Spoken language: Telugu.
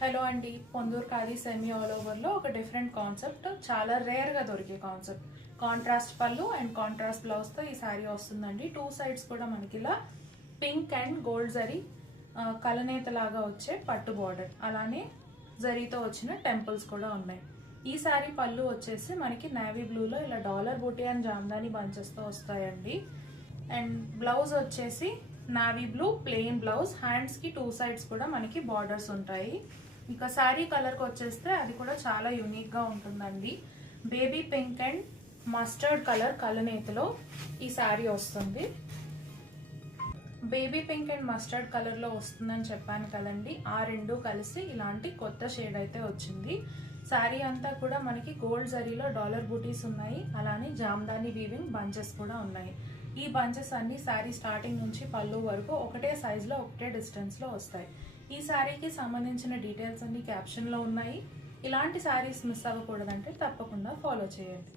హలో అండి, పొందూరు ఖాదీ సెమీ ఆల్ ఓవర్లో ఒక డిఫరెంట్ కాన్సెప్ట్, చాలా రేర్గా దొరికే కాన్సెప్ట్. కాంట్రాస్ట్ పళ్ళు అండ్ కాంట్రాస్ట్ బ్లౌజ్తో ఈ శారీ వస్తుందండి. టూ సైడ్స్ కూడా మనకి ఇలా పింక్ అండ్ గోల్డ్ జరీ కలనేత లాగా వచ్చే పట్టు బార్డర్, అలానే జరీతో వచ్చిన టెంపుల్స్ కూడా ఉన్నాయి. ఈ శారీ పళ్ళు వచ్చేసి మనకి నేవీ బ్లూలో ఇలా డాలర్ బూటీ అండ్ జామ్దాని బంచెస్తో వస్తాయండి. అండ్ బ్లౌజ్ వచ్చేసి నావీ బ్లూ ప్లెయిన్ బ్లౌజ్, హ్యాండ్స్కి టూ సైడ్స్ కూడా మనకి బార్డర్స్ ఉంటాయి. ఇక శారీ కలర్కి వచ్చేస్తే అది కూడా చాలా యూనిక్గా ఉంటుందండి. Baby pink and mustard colour కలనేతిలో ఈ శారీ వస్తుంది. బేబీ పింక్ అండ్ మస్టర్డ్ కలర్లో వస్తుందని చెప్పాను కదండి, ఆ రెండు కలిసి ఇలాంటి కొత్త షేడ్ అయితే వచ్చింది. శారీ అంతా కూడా మనకి గోల్డ్ జరీలో డాలర్ బూటీస్ ఉన్నాయి, అలానే జామ్దాని వీవింగ్ బంచెస్ కూడా ఉన్నాయి. ఈ బంచెస్ అన్ని శారీ స్టార్టింగ్ నుంచి పళ్ళు వరకు ఒకటే సైజులో ఒకటే డిస్టెన్స్లో వస్తాయి. ఈ శారీకి సంబంధించిన డీటెయిల్స్ అన్ని క్యాప్షన్లో ఉన్నాయి. ఇలాంటి శారీస్ మిస్ అవ్వకూడదంటే తప్పకుండా ఫాలో చేయండి.